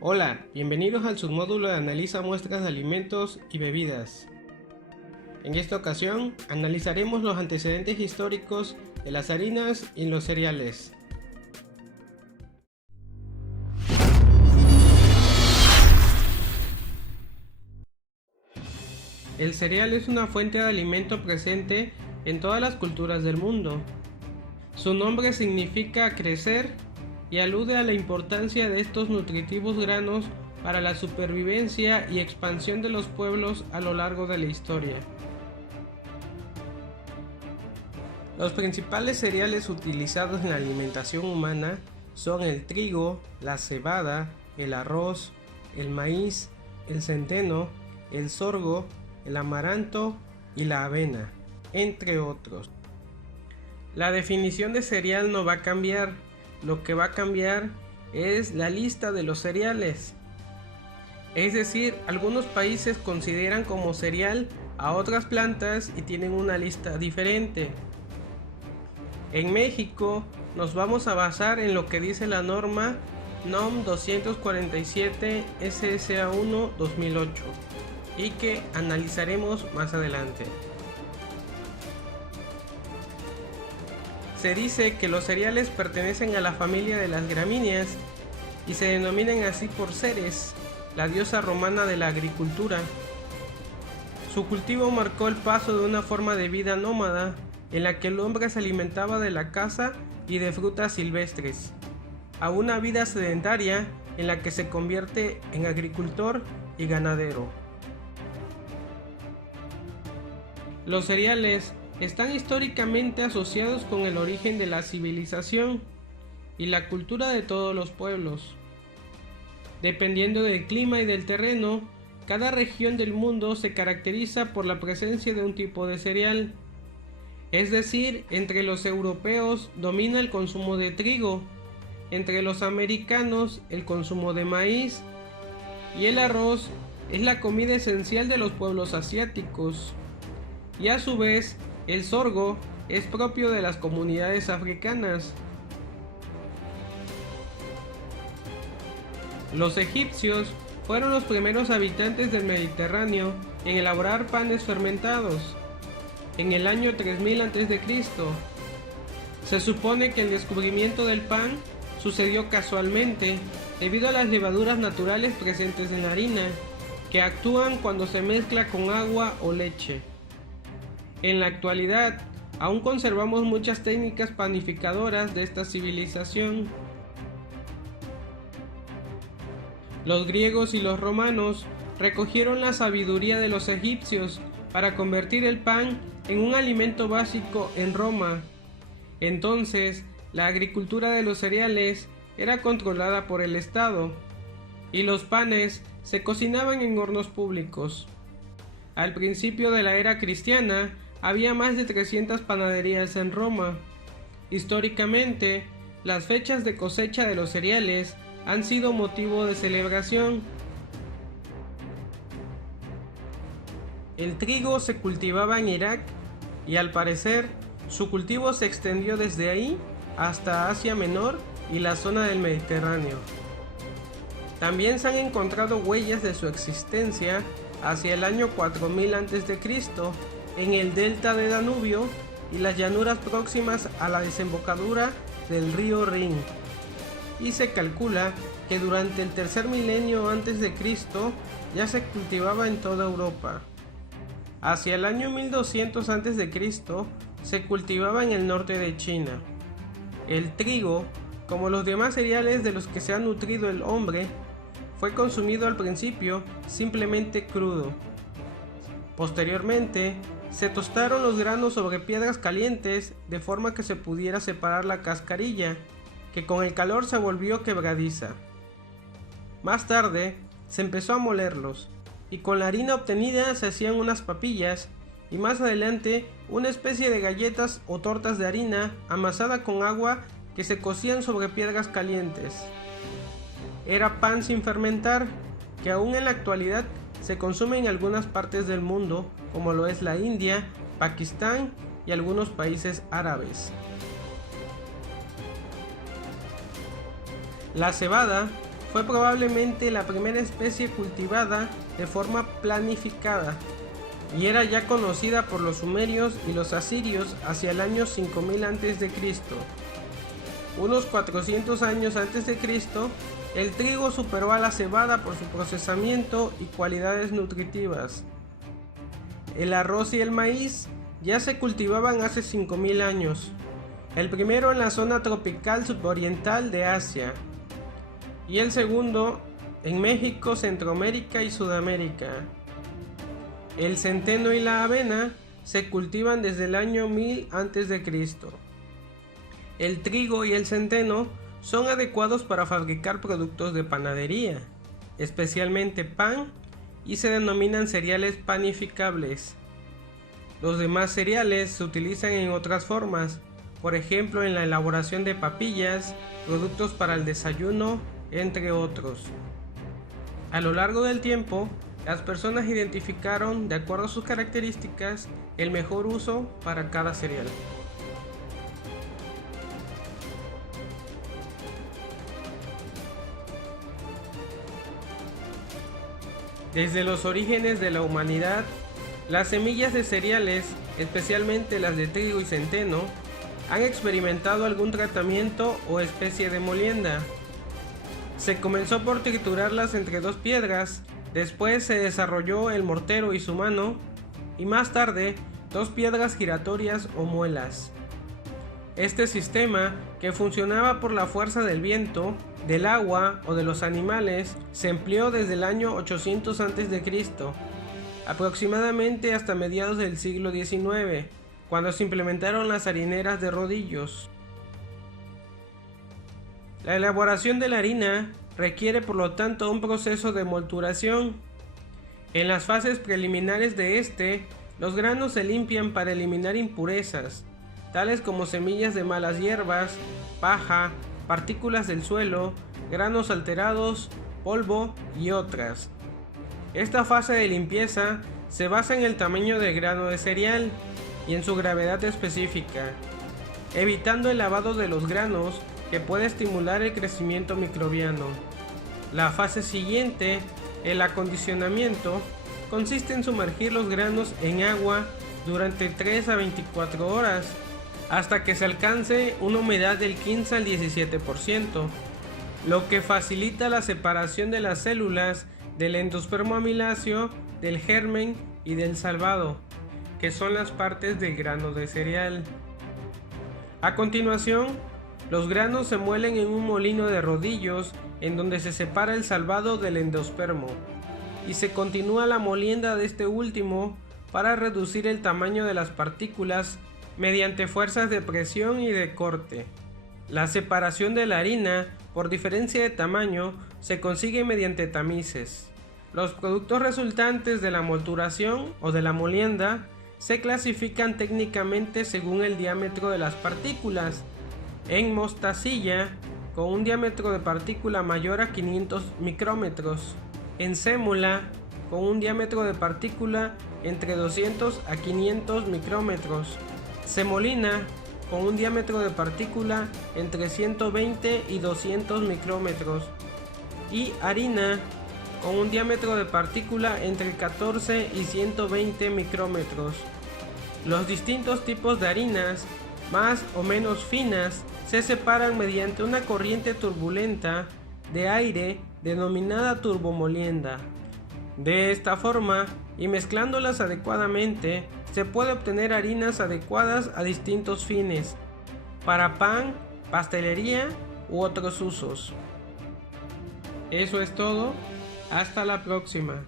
Hola, bienvenidos al submódulo de Analiza muestras de alimentos y bebidas. En esta ocasión, analizaremos los antecedentes históricos de las harinas y los cereales. El cereal es una fuente de alimento presente en todas las culturas del mundo. Su nombre significa crecer y alude a la importancia de estos nutritivos granos para la supervivencia y expansión de los pueblos a lo largo de la historia. Los principales cereales utilizados en la alimentación humana son el trigo, la cebada, el arroz, el maíz, el centeno, el sorgo, el amaranto y la avena, entre otros. La definición de cereal no va a cambiar, lo que va a cambiar es la lista de los cereales. Es decir, algunos países consideran como cereal a otras plantas y tienen una lista diferente. En México nos vamos a basar en lo que dice la norma NOM 247 SSA1 2008 y que analizaremos más adelante. Se dice que los cereales pertenecen a la familia de las gramíneas y se denominan así por Ceres, la diosa romana de la agricultura. Su cultivo marcó el paso de una forma de vida nómada en la que el hombre se alimentaba de la caza y de frutas silvestres, a una vida sedentaria en la que se convierte en agricultor y ganadero. Los cereales están históricamente asociados con el origen de la civilización y la cultura de todos los pueblos. Dependiendo del clima y del terreno, cada región del mundo se caracteriza por la presencia de un tipo de cereal. Es decir, entre los europeos domina el consumo de trigo, entre los americanos el consumo de maíz, y el arroz es la comida esencial de los pueblos asiáticos, y a su vez el sorgo es propio de las comunidades africanas. Los egipcios fueron los primeros habitantes del Mediterráneo en elaborar panes fermentados, en el año 3000 a.C. Se supone que el descubrimiento del pan sucedió casualmente debido a las levaduras naturales presentes en la harina, que actúan cuando se mezcla con agua o leche. En la actualidad, aún conservamos muchas técnicas panificadoras de esta civilización. Los griegos y los romanos recogieron la sabiduría de los egipcios para convertir el pan en un alimento básico en Roma. Entonces, la agricultura de los cereales era controlada por el Estado y los panes se cocinaban en hornos públicos. Al principio de la era cristiana, había más de 300 panaderías en Roma. Históricamente, las fechas de cosecha de los cereales han sido motivo de celebración. El trigo se cultivaba en Irak y al parecer su cultivo se extendió desde ahí hasta Asia Menor y la zona del Mediterráneo. También se han encontrado huellas de su existencia hacia el año 4000 a.C. en el delta de Danubio y las llanuras próximas a la desembocadura del río Rin. Y se calcula que durante el tercer milenio antes de Cristo ya se cultivaba en toda Europa. Hacia el año 1200 a.C. se cultivaba en el norte de China. El trigo, como los demás cereales de los que se ha nutrido el hombre, fue consumido al principio simplemente crudo. Posteriormente, se tostaron los granos sobre piedras calientes de forma que se pudiera separar la cascarilla, que con el calor se volvió quebradiza. Más tarde, se empezó a molerlos, y con la harina obtenida se hacían unas papillas, y más adelante una especie de galletas o tortas de harina amasada con agua que se cocían sobre piedras calientes. Era pan sin fermentar, que aún en la actualidad se consume en algunas partes del mundo, como lo es la India, Pakistán y algunos países árabes. La cebada fue probablemente la primera especie cultivada de forma planificada y era ya conocida por los sumerios y los asirios hacia el año 5000 a.C. Unos 400 años antes de Cristo, el trigo superó a la cebada por su procesamiento y cualidades nutritivas. El arroz y el maíz ya se cultivaban hace 5000 años, el primero en la zona tropical sudoriental de Asia y el segundo en México, Centroamérica y Sudamérica. El centeno y la avena se cultivan desde el año 1000 a.C. El trigo y el centeno son adecuados para fabricar productos de panadería, especialmente pan, y se denominan cereales panificables. Los demás cereales se utilizan en otras formas, por ejemplo en la elaboración de papillas, productos para el desayuno, entre otros. A lo largo del tiempo, las personas identificaron, de acuerdo a sus características, el mejor uso para cada cereal. Desde los orígenes de la humanidad, las semillas de cereales, especialmente las de trigo y centeno, han experimentado algún tratamiento o especie de molienda. Se comenzó por triturarlas entre dos piedras, después se desarrolló el mortero y su mano, y más tarde, dos piedras giratorias o muelas. Este sistema, que funcionaba por la fuerza del viento, del agua o de los animales, se empleó desde el año 800 a.C., aproximadamente hasta mediados del siglo XIX, cuando se implementaron las harineras de rodillos. La elaboración de la harina requiere por lo tanto un proceso de molturación. En las fases preliminares de los granos se limpian para eliminar impurezas, tales como semillas de malas hierbas, paja, partículas del suelo, granos alterados, polvo y otras. Esta fase de limpieza se basa en el tamaño del grano de cereal y en su gravedad específica, evitando el lavado de los granos que puede estimular el crecimiento microbiano. La fase siguiente, el acondicionamiento, consiste en sumergir los granos en agua durante 3 a 24 horas hasta que se alcance una humedad del 15 al 17%, lo que facilita la separación de las células del endospermo amiláceo, del germen y del salvado, que son las partes del grano de cereal. A continuación, los granos se muelen en un molino de rodillos en donde se separa el salvado del endospermo y se continúa la molienda de este último para reducir el tamaño de las partículas mediante fuerzas de presión y de corte. La separación de la harina por diferencia de tamaño se consigue mediante tamices. Los productos resultantes de la molturación o de la molienda se clasifican técnicamente según el diámetro de las partículas. En mostacilla, con un diámetro de partícula mayor a 500 micrómetros. En sémula, con un diámetro de partícula entre 200 a 500 micrómetros. Semolina, con un diámetro de partícula entre 120 y 200 micrómetros. Y harina, con un diámetro de partícula entre 14 y 120 micrómetros. Los distintos tipos de harinas, más o menos finas, se separan mediante una corriente turbulenta de aire denominada turbomolienda. De esta forma, y mezclándolas adecuadamente, se puede obtener harinas adecuadas a distintos fines, para pan, pastelería u otros usos. Eso es todo, hasta la próxima.